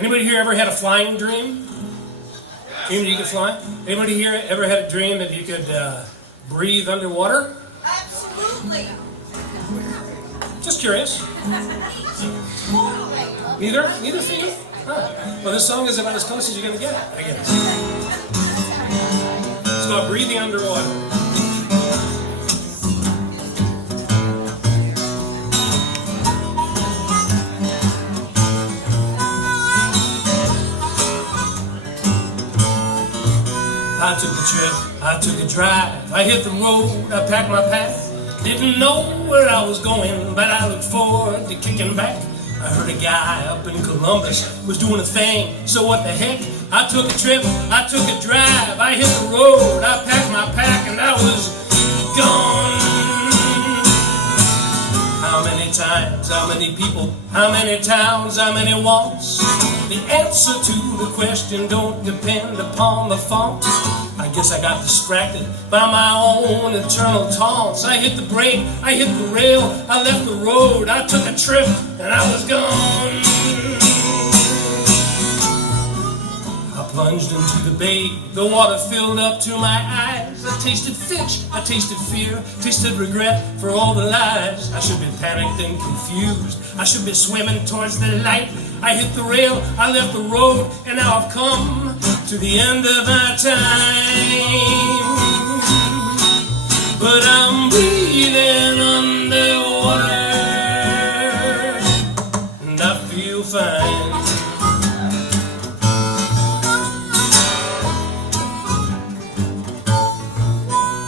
Anybody here ever had a flying dream? Dreamed that you could fly? Anybody here ever had a dream that you could breathe underwater? Absolutely. Just curious. Neither? Neither for you? Huh. Well, this song is about as close as you're going to get, I guess. It's called Breathing Underwater. I took a trip, I took a drive, I hit the road, I packed my pack. Didn't know where I was going, but I looked forward to kicking back. I heard a guy up in Columbus was doing a thing, so what the heck? I took a trip, I took a drive, I hit the road, I packed my pack, and I was gone. How many times, how many people, how many towns, how many wants? The answer to the question don't depend upon the font. I guess I got distracted by my own eternal taunts. I hit the brake, I hit the rail, I left the road, I took a trip, and I was gone. I plunged into the bay, the water filled up to my eyes. I tasted fish, I tasted fear, tasted regret for all the lies. I should be panicked and confused, I should be swimming towards the light. I hit the rail, I left the road, and now I've come to the end of my time. But I'm breathing underwater, and I feel fine.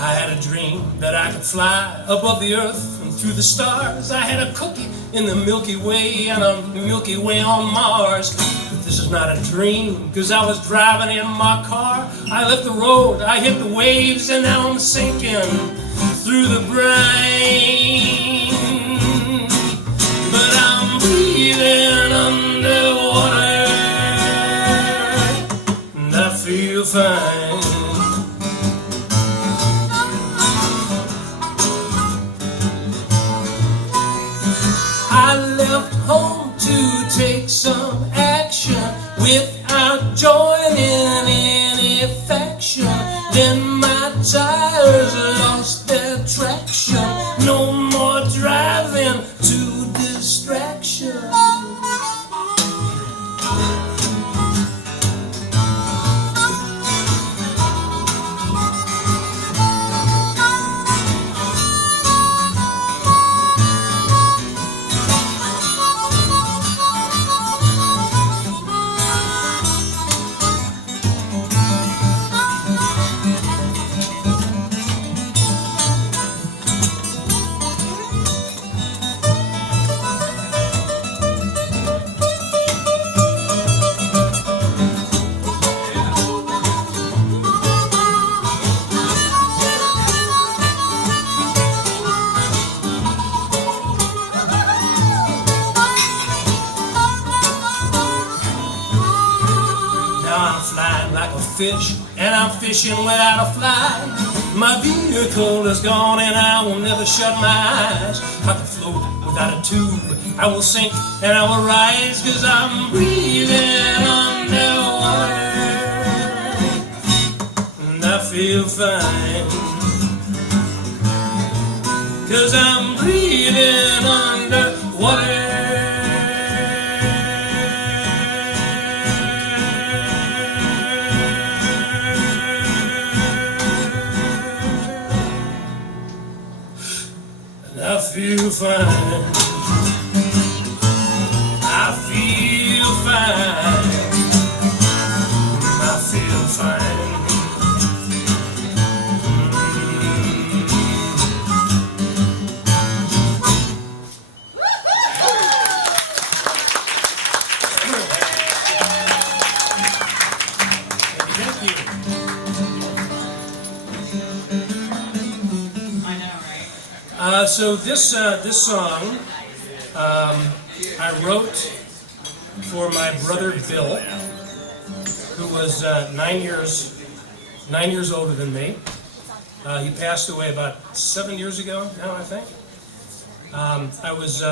I had a dream that I could fly above the earth and through the stars. I had a cookie in the Milky Way and a Milky Way on Mars. But this is not a dream, cause I was driving in my car. I left the road, I hit the waves, and now I'm sinking through the brine. But I'm breathing underwater, and I feel fine. I left home to take some action without joining any faction. Then my tires lost their traction. No more driving to distraction. Fish, and I'm fishing without a fly. My vehicle is gone and I will never shut my eyes. I can float without a tube, I will sink and I will rise, cause I'm breathing underwater, and I feel fine. Cause I'm breathing underwater. I feel fine. I feel fine. I feel fine. Thank you. So this song I wrote for my brother Bill, who was 9 years older than me. He passed away about 7 years ago now, I think. I was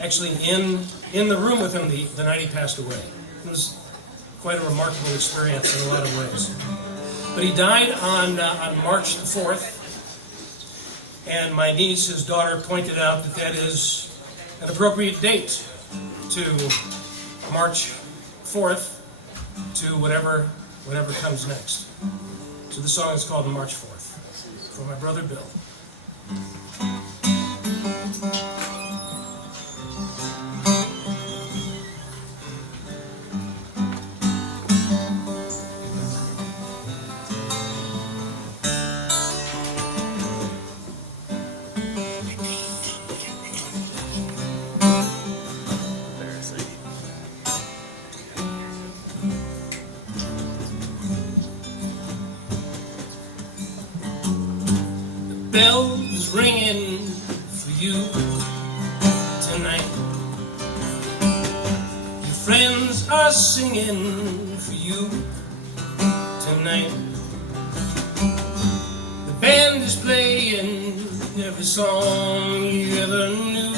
actually in the room with him the night he passed away. It was quite a remarkable experience in a lot of ways. But he died on March the 4th, and my niece, his daughter, pointed out that that is an appropriate date to March 4th to whatever comes next. So the song is called March 4th, for my brother Bill. Bell is ringing for you tonight. Your friends are singing for you tonight. The band is playing every song you ever knew.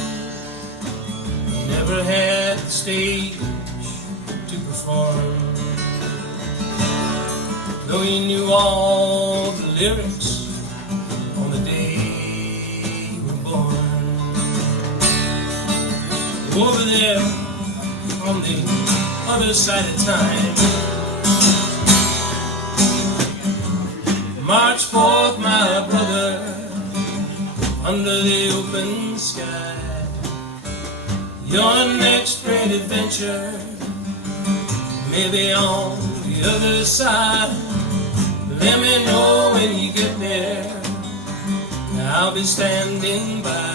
You never had the stage to perform, though you knew all the lyrics on the day you were born. Over there on the other side of time, March 4th, my brother, under the open sky. Your next great adventure may be on the other side. Let me know when you get there, I'll be standing by.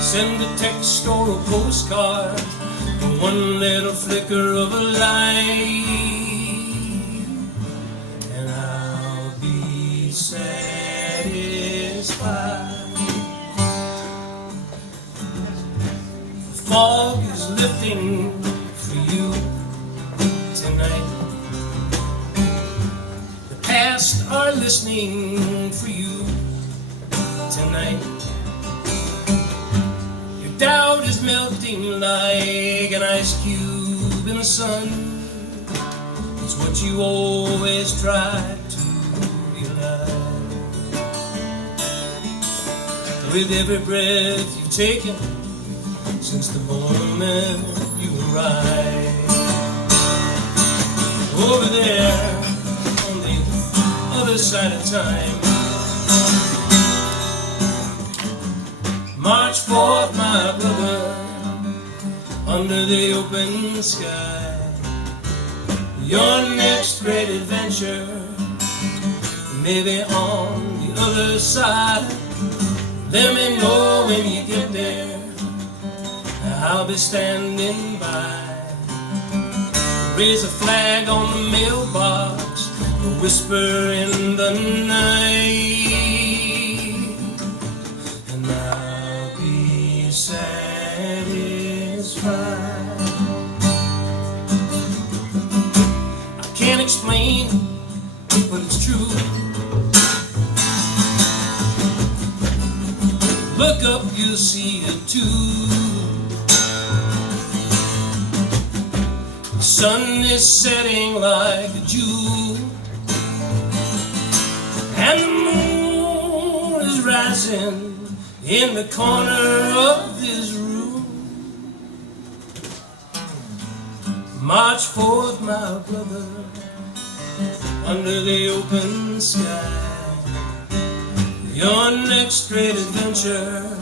Send a text or a postcard, one little flicker of a light, and I'll be satisfied. The fog is lifting for you tonight. The past are listening for you tonight. Your doubt is melting like an ice cube in the sun. It's what you always tried to realize. With every breath you've taken since the moment you arrived. Over there on the other side of time, March 4th, my brother, under the open sky. Your next great adventure may be on the other side. Let me know when you get there, I'll be standing by. Raise a flag on the mailbox, a whisper in the night, and I'll be satisfied. I can't explain, but it's true. Look up, you'll see it too. The sun is setting like a jewel, and the moon is rising in the corner of this room. March 4th, my brother, under the open sky. Your next great adventure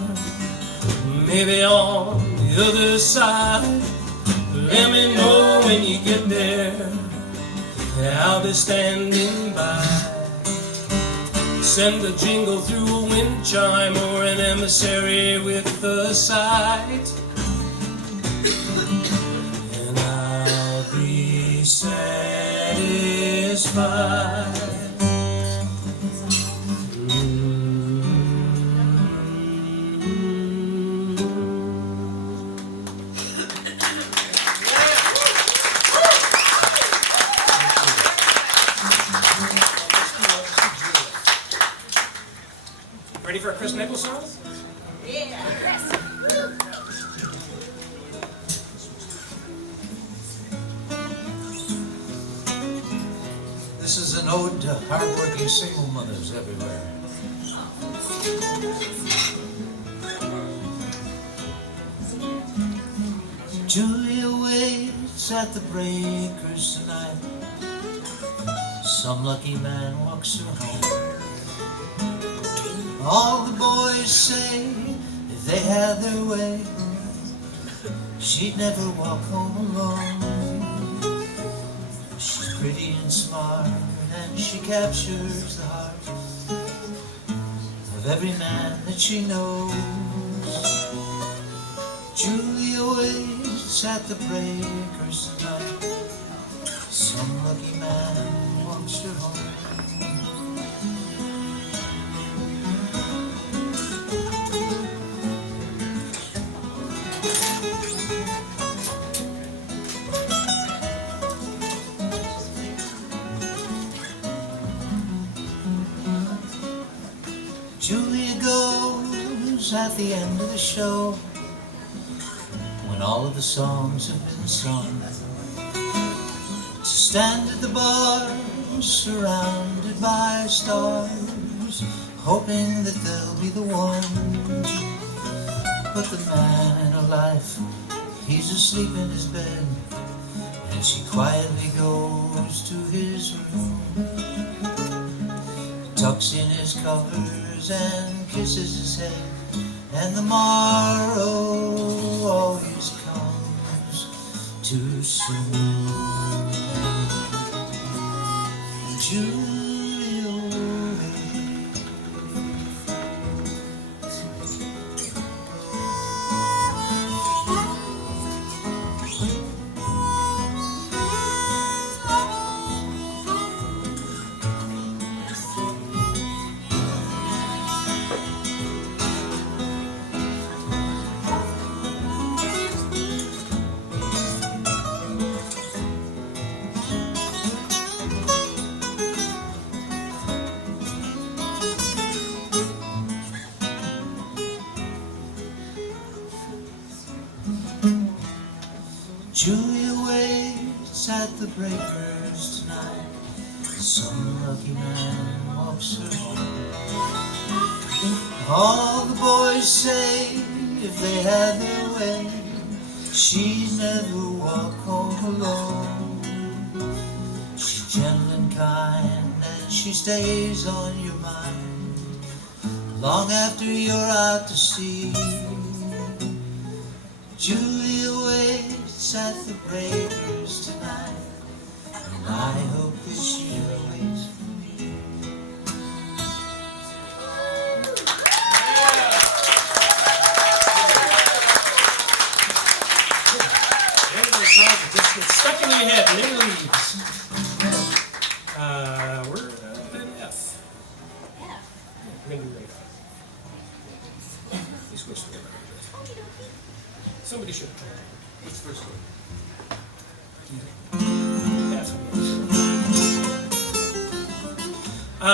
may be on the other side. Let me know when you get there, I'll be standing by. Send a jingle through a wind chime or an emissary with a sight, and I'll be satisfied. Ready for a Kris Nichols song? Yeah. This is an ode to hard-working single mothers everywhere. Julia waits at the breakers tonight. Some lucky man walks her home. All the boys say if they had their way, she'd never walk home alone. She's pretty and smart, and she captures the heart of every man that she knows. Julia waits at the breakers tonight. Some lucky man walks her home. Julia goes at the end of the show, when all of the songs have been sung, to stand at the bar surrounded by stars, hoping that they'll be the one. But the man in her life, he's asleep in his bed, and she quietly goes to his room, tucks in his covers and kisses his head, and the morrow always comes too soon. Julia waits. Julia waits at the breakers tonight. Some lucky man walks her home. All the boys say if they had their way, she'd never walk home alone. She's gentle and kind, and she stays on your mind long after you're out to sea. Julia waits at the breakers tonight, and I hope that she waits for me. There's the song that just gets stuck in your head, never leaves. We're in F. We're going to do radar. We switched to radar. Somebody should. What's the first one?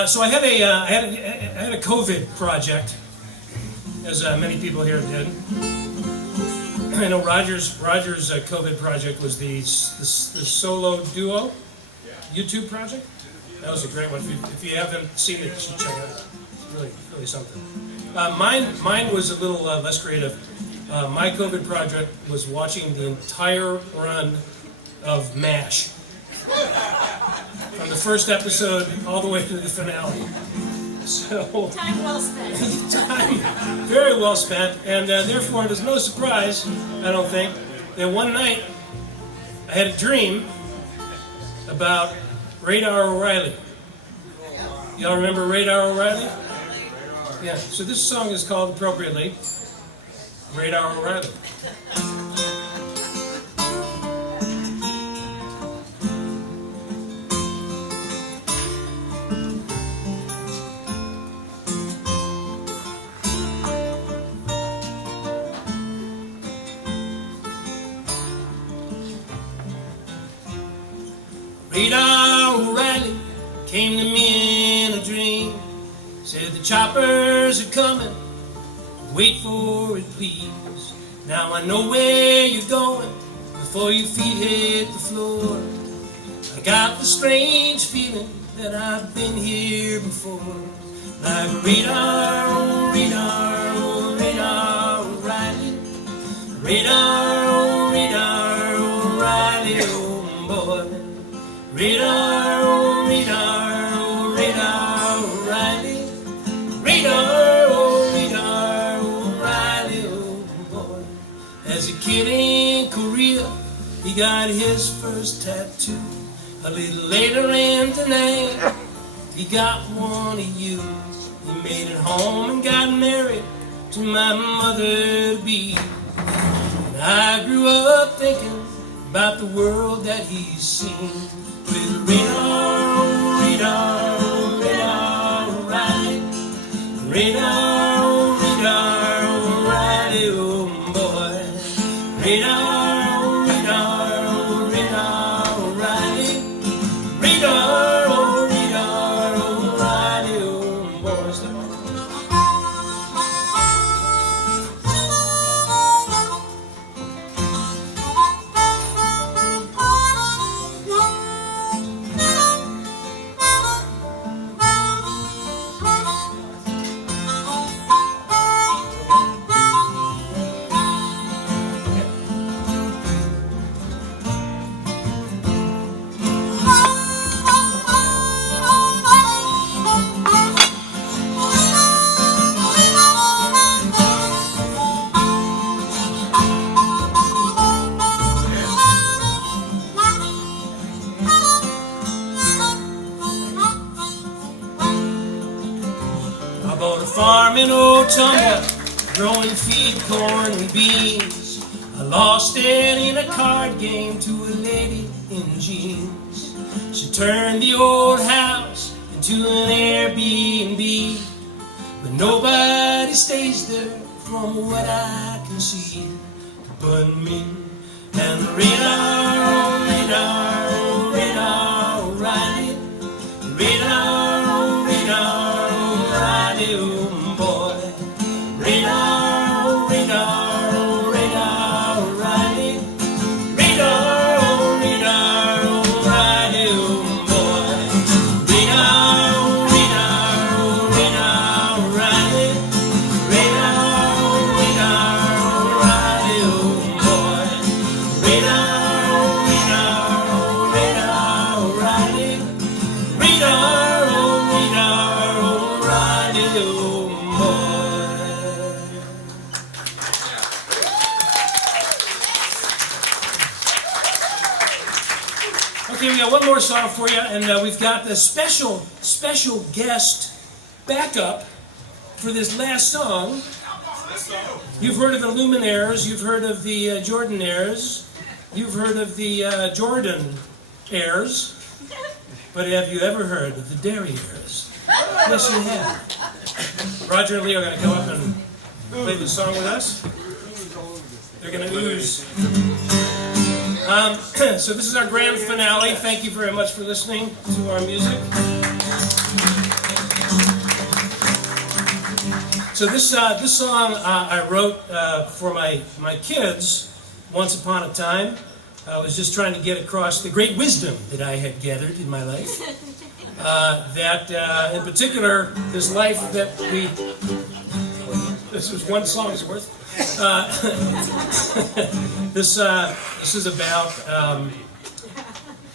So I had a COVID project, as many people here did. I know Roger's COVID project was the solo duo YouTube project. That was a great one. If you haven't seen it, you should check it out. It's really something. Mine was a little less creative. My COVID project was watching the entire run of MASH. From the first episode all the way to the finale. So Time well spent. Time very well spent, and therefore it is no surprise, I don't think, that one night I had a dream about Radar O'Reilly. Y'all remember Radar O'Reilly? Yeah, so this song is called appropriately Radar O'Reilly. Radar O'Reilly came to me in a dream. Said the choppers are coming, wait for it please. Now I know where you're going before your feet hit the floor. I got the strange feeling that I've been here before. Like radar, oh radar, oh radar, O'Reilly. Radar, oh radar, O'Reilly, oh boy. Radar, oh radar, oh radar, O'Reilly. Radar, oh radar, O'Reilly, oh boy. As a kid in Korea, he got his first tattoo. A little later in the night, he got one of you. He made it home and got married to my mother-to-be. And I grew up thinking about the world that he's seen. With radar, oh radar, oh radar, O'Reilly. Radar, oh radar, O'Reilly, oh boy. Radar, oh radar, oh radar, O'Reilly. Radar, oh radar, O'Reilly, oh boy. I bought a farm in Old Tumble, growing feed, corn, and beans. I lost it in a card game to a lady in jeans. She turned the old house into an Airbnb, but nobody stays there from what I can see but me. And the radar, oh radar, oh radar, O'Reilly. Radar, oh radar, O'Reilly, oh boy. Radar, oh radar, oh radar, O'Reilly. Radar, oh radar, O'Reilly, oh boy. Radar, oh radar, oh radar, O'Reilly. Radar, oh radar, O'Reilly, oh boy. Radar, oh radar, oh radar, O'Reilly. Radar, oh radar, O'Reilly, oh boy. Okay, we got one more song for you, and we've got the special guest backup for this last song. You've heard of the Luminaires, you've heard of the Jordanaires, you've heard of the Jordan Airs, but have you ever heard of the Derriers? Yes, you have. Roger and Leo are going to come up and play the song with us. They're going to ooze. So this is our grand finale. Thank you very much for listening to our music. So this song I wrote for my kids once upon a time. I was just trying to get across the great wisdom that I had gathered in my life. That in particular, this life that we... This was one song's worth. This is about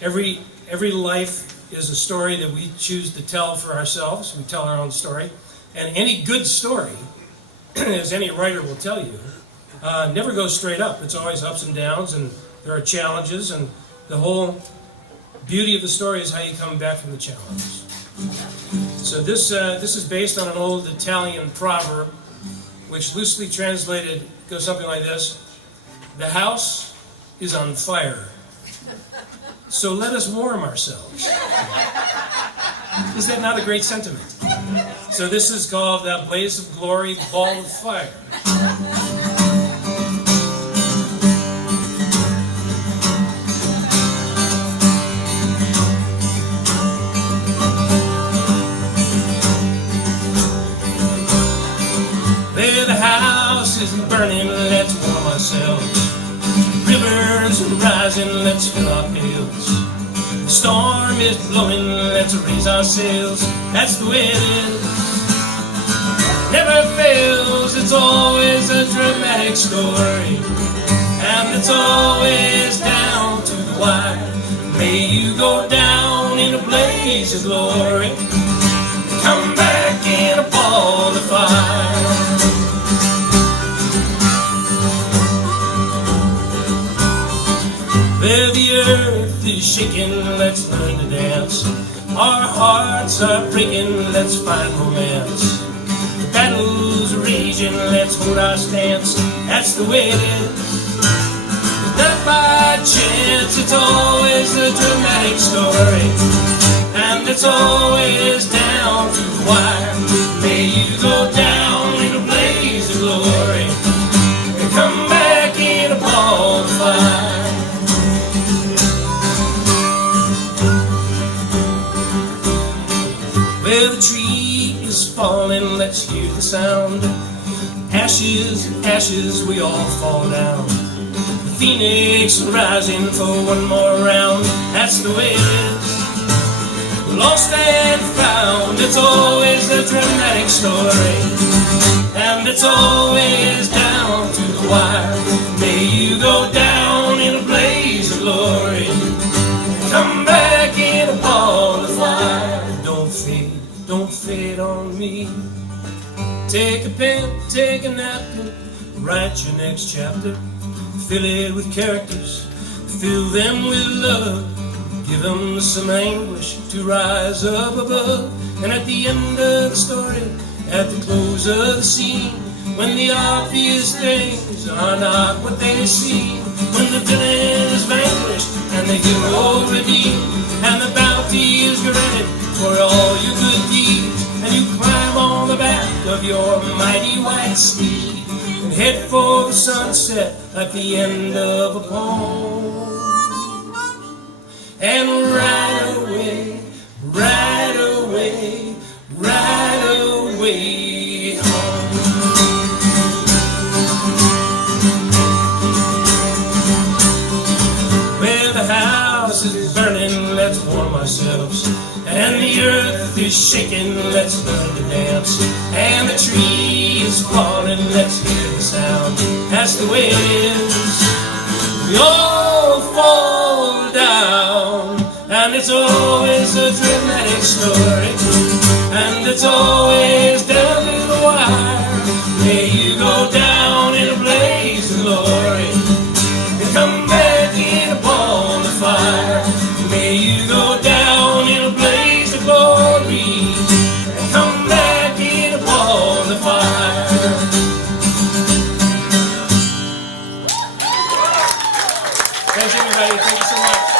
every life is a story that we choose to tell for ourselves. We tell our own story. And any good story, as any writer will tell you, never goes straight up. It's always ups and downs, and there are challenges, and the whole beauty of the story is how you come back from the challenges. So this is based on an old Italian proverb, which loosely translated goes something like this: the house is on fire, so let us warm ourselves. Is that not a great sentiment? So this is called Blaze of Glory, Ball of Fire. There the house is burning, let's warm ourselves. Rivers are rising, let's fill our pails. The storm is blowing, let's raise our sails. That's the way it is. Never fails, it's always a dramatic story. And it's always down to the wire. May you go down in a blaze of glory. Come back in a ball of fire. Well, the earth is shaking, let's learn to dance. Our hearts are breaking, let's find romance. The battle's raging, let's hold our stance. That's the way it is. Not by chance, it's always a dramatic story. And it's always down to the wire. May you go down in a blaze of glory and come back in a ball of fire. Well, the tree is falling, let's hear the sound. Ashes, ashes, we all fall down. The phoenix rising for one more round. That's the way it is. Lost and found, it's always a dramatic story. And it's always down to the wire. May you go down in a blaze of glory. Come back in a ball of fire. Don't fade on me. Take a pen, take a napkin, write your next chapter. Fill it with characters, fill them with love. Give them some anguish to rise up above. And at the end of the story, at the close of the scene, when the obvious things are not what they seem, when the villain is vanquished and the hero redeemed, and the bounty is granted for all your good deeds, and you climb on the back of your mighty white steed and head for the sunset at the end of a poem. And right away, right away, right away home. Well, the house is burning, let's warm ourselves. And the earth is shaking, let's learn to dance. And the tree is falling, let's hear the sound. That's the way it is. We all fall down, and it's always a dramatic story. And it's always down to the wire. May you go down in a blaze of glory and come back in a ball of fire. May you go down in a blaze of glory and come back in a ball of fire. Thanks everybody, thank you so much.